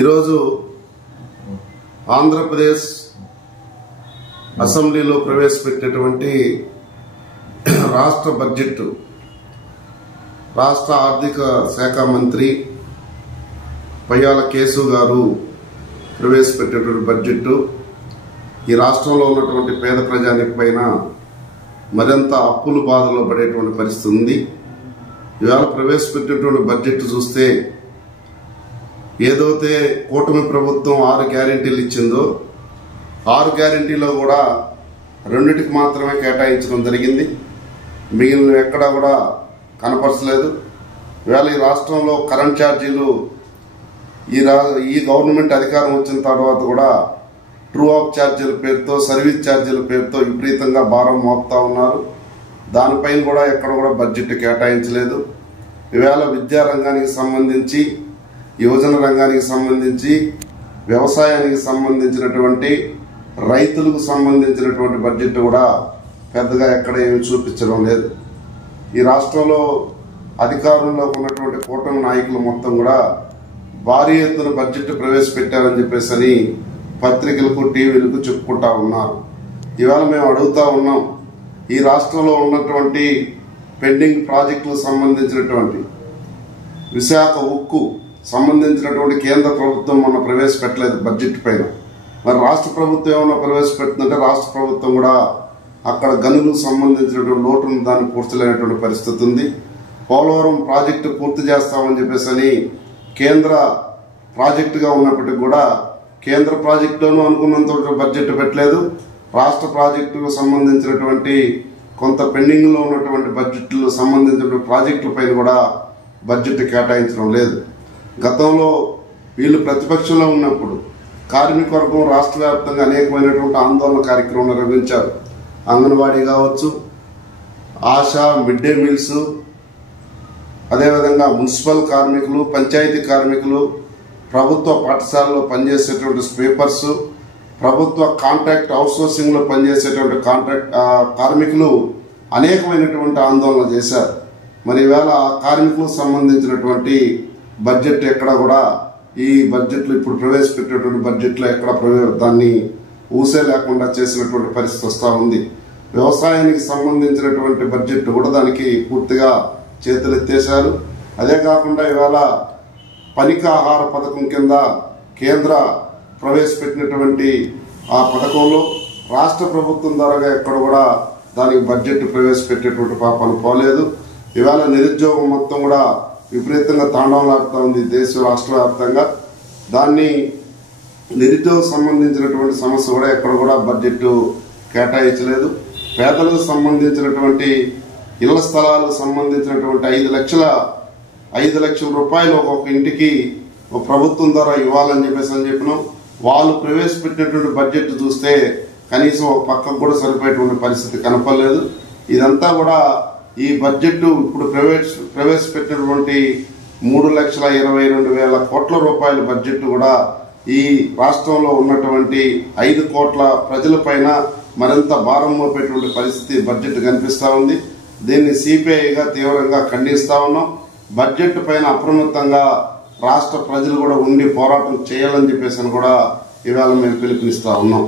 ఈరోజు ఆంధ్రప్రదేశ్ అసెంబ్లీలో ప్రవేశపెట్టినటువంటి రాష్ట్ర బడ్జెట్ రాష్ట్ర ఆర్థిక శాఖ మంత్రి పయ్యాల కేశవ్ గారు ప్రవేశపెట్టినటువంటి బడ్జెట్ ఈ రాష్ట్రంలో ఉన్నటువంటి పేద ప్రజానికి పైన మరింత అప్పుల బాధలో పడేటువంటి పరిస్థితి ఉంది. ఇవాళ ప్రవేశపెట్టినటువంటి బడ్జెట్ చూస్తే ఏదైతే కూటమి ప్రభుత్వం 6 గ్యారెంటీలు ఇచ్చిందో 6 గ్యారెంటీలో కూడా 2టికి మాత్రమే కేటాయించడం జరిగింది. మిగిలిన ఎక్కడా కూడా కనపరచలేదు. ఇవాళ ఈ రాష్ట్రంలో కరెంట్ ఛార్జీలు ఈ గవర్నమెంట్ అధికారం వచ్చిన తర్వాత కూడా ట్రూ ఆఫ్ ఛార్జీల పేరుతో సర్వీస్ ఛార్జీల పేరుతో విపరీతంగా భారం మోపుతా ఉన్నారు. దానిపైన కూడా ఎక్కడ కూడా బడ్జెట్ కేటాయించలేదు. ఇవాళ విద్యా రంగానికి సంబంధించి యువజన రంగానికి సంబంధించి వ్యవసాయానికి సంబంధించినటువంటి రైతులకు సంబంధించినటువంటి బడ్జెట్ కూడా పెద్దగా ఎక్కడ ఏమి చూపించడం లేదు. ఈ రాష్ట్రంలో అధికారంలో ఉన్నటువంటి కూటమి నాయకులు మొత్తం కూడా భారీ ఎత్తున బడ్జెట్ ప్రవేశపెట్టారని చెప్పేసి పత్రికలకు టీవీలకు చెప్పుకుంటా ఉన్నారు. ఇవాళ మేము అడుగుతా ఉన్నాం, ఈ రాష్ట్రంలో ఉన్నటువంటి పెండింగ్ ప్రాజెక్టులకు సంబంధించినటువంటి విశాఖ ఉక్కు సంబంధించినటువంటి కేంద్ర ప్రభుత్వం మొన్న ప్రవేశపెట్టలేదు బడ్జెట్ పైన. మరి రాష్ట్ర ప్రభుత్వం ఏమైనా ప్రవేశపెడుతుందంటే రాష్ట్ర ప్రభుత్వం కూడా అక్కడ గనులకు సంబంధించినటువంటి లోటును దాన్ని పూర్చలేనటువంటి పరిస్థితి ఉంది. పోలవరం ప్రాజెక్టు పూర్తి చేస్తామని చెప్పేసి కేంద్ర ప్రాజెక్టుగా ఉన్నప్పటికీ కూడా కేంద్ర ప్రాజెక్టులోనూ అనుకున్నంత బడ్జెట్ పెట్టలేదు. రాష్ట్ర ప్రాజెక్టుకు సంబంధించినటువంటి కొంత పెండింగ్లో ఉన్నటువంటి బడ్జెట్లు సంబంధించినటువంటి ప్రాజెక్టుల పైన కూడా బడ్జెట్ కేటాయించడం లేదు. గతంలో వీళ్ళు ప్రతిపక్షంలో ఉన్నప్పుడు కార్మిక వర్గం రాష్ట్ర వ్యాప్తంగా అనేకమైనటువంటి ఆందోళన కార్యక్రమం నిర్వహించారు. అంగన్వాడీ కావచ్చు, ఆశా, మిడ్ డే మీల్స్, అదేవిధంగా మున్సిపల్ కార్మికులు, పంచాయతీ కార్మికులు, ప్రభుత్వ పాఠశాలలో పనిచేసేటువంటి స్వీపర్స్, ప్రభుత్వ కాంట్రాక్ట్ అవుట్సోర్సింగ్ లో పనిచేసేటువంటి కార్మికులు అనేకమైనటువంటి ఆందోళన చేశారు. మరి ఈవేళ కార్మికులకు సంబంధించినటువంటి బడ్జెట్ ఎక్కడ కూడా ఈ బడ్జెట్లో ఇప్పుడు ప్రవేశపెట్టేటువంటి బడ్జెట్లో ఎక్కడ దాన్ని ఊసే లేకుండా చేసినటువంటి పరిస్థితి వస్తూ ఉంది. వ్యవసాయానికి సంబంధించినటువంటి బడ్జెట్ కూడా దానికి పూర్తిగా చేతులెత్తేశారు. అదే కాకుండా ఇవాళ పనికి ఆహార పథకం కింద కేంద్ర ప్రవేశపెట్టినటువంటి ఆ పథకంలో రాష్ట్ర ప్రభుత్వం ద్వారా ఎక్కడ కూడా దానికి బడ్జెట్ ప్రవేశపెట్టేటువంటి పాపాలు పోలేదు. ఇవాళ నిరుద్యోగం మొత్తం కూడా విపరీతంగా తాండవలాడుతూ ఉంది దేశ రాష్ట్ర వ్యాప్తంగా. దాన్ని నిరుద్యోగం సంబంధించినటువంటి సమస్య కూడా ఎక్కడ కూడా బడ్జెట్ కేటాయించలేదు. పేదలకు సంబంధించినటువంటి ఇళ్ల స్థలాలకు సంబంధించినటువంటి 5 లక్షల రూపాయలు ఒక్కొక్క ఇంటికి ప్రభుత్వం ద్వారా ఇవ్వాలని చెప్పినాం. వాళ్ళు ప్రవేశపెట్టినటువంటి బడ్జెట్ చూస్తే కనీసం ఒక పక్కకు కూడా సరిపోయేటువంటి పరిస్థితి కనపడలేదు. ఇదంతా కూడా ఈ బడ్జెట్ ఇప్పుడు ప్రవేశపెట్టినటువంటి 3,22,000 కోట్ల రూపాయల బడ్జెట్ కూడా ఈ రాష్ట్రంలో ఉన్నటువంటి 5 కోట్ల ప్రజల పైన మరింత భారం మోపేటువంటి పరిస్థితి బడ్జెట్ కనిపిస్తా ఉంది. దీన్ని సిపిఐగా తీవ్రంగా ఖండిస్తా ఉన్నాం. బడ్జెట్ పైన అప్రమత్తంగా రాష్ట్ర ప్రజలు కూడా ఉండి పోరాటం చేయాలని చెప్పేసి కూడా ఇవాళ మేము పిలుపునిస్తా ఉన్నాం.